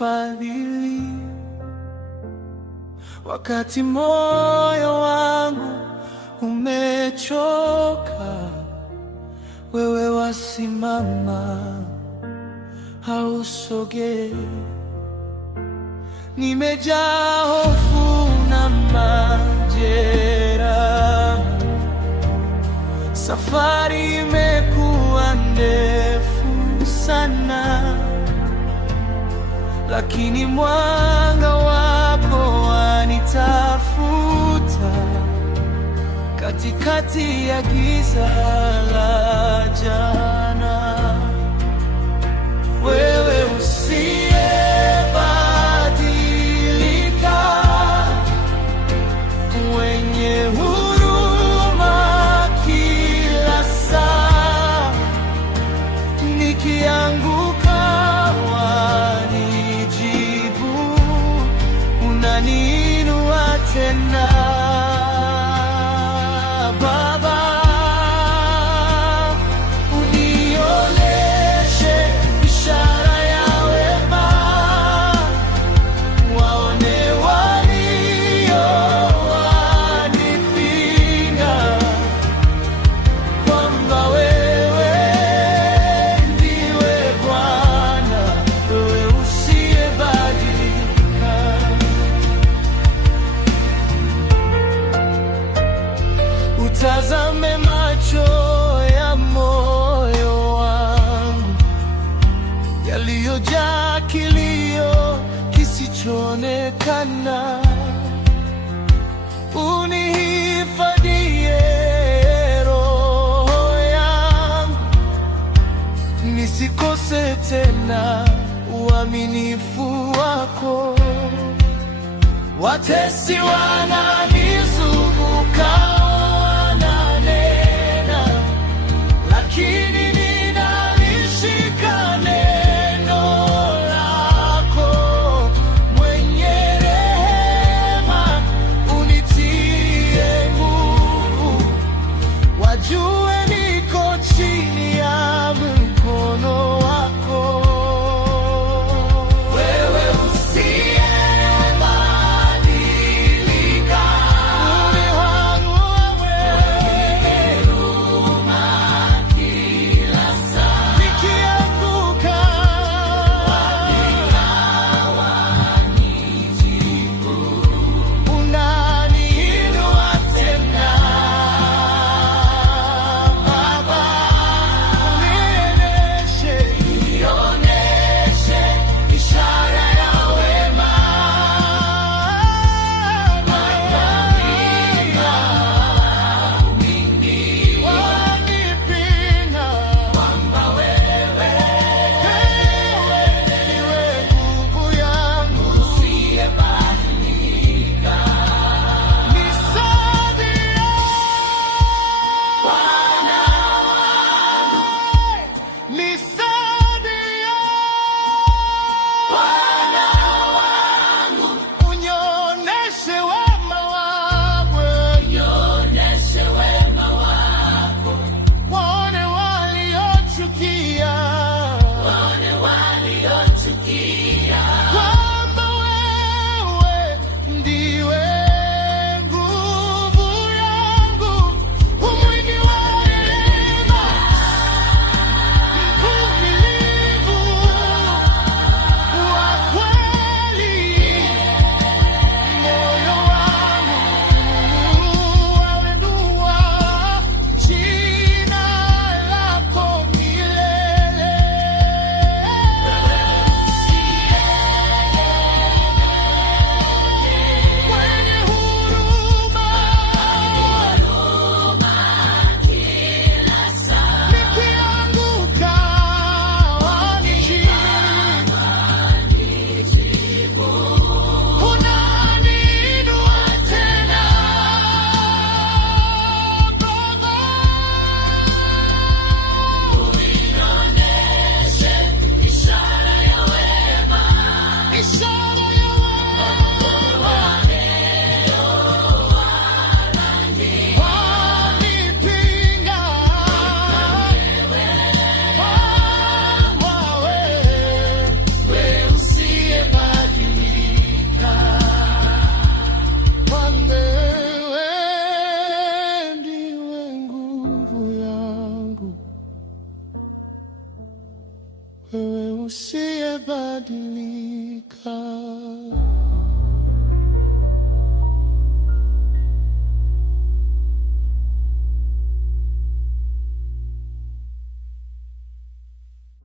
fadhili. Wakati moyo wangu umechoka, wewe wasimama, hausogei. Nimejaa hofu na majeraha, safari imekuwa ndefu sana, lakini mwanga wako wanitafuta katikati ya giza la jana. Wewe usiyebadilika, mwenye huruma kila saa, nikianguka wanijibu, unaniinua tena. Tazame macho ya moyo wangu yaliyojaa kilio kisichoonekana. Unihifadhie roho yangu, nisikose tena uaminifu wako. Watesi wananizunguka, lakini ninalishika neno lako. Mwenye rehema, unitie nguvu, wajue niko chini ya mkono wako. Wewe usiyebadilika, usiyebadilika.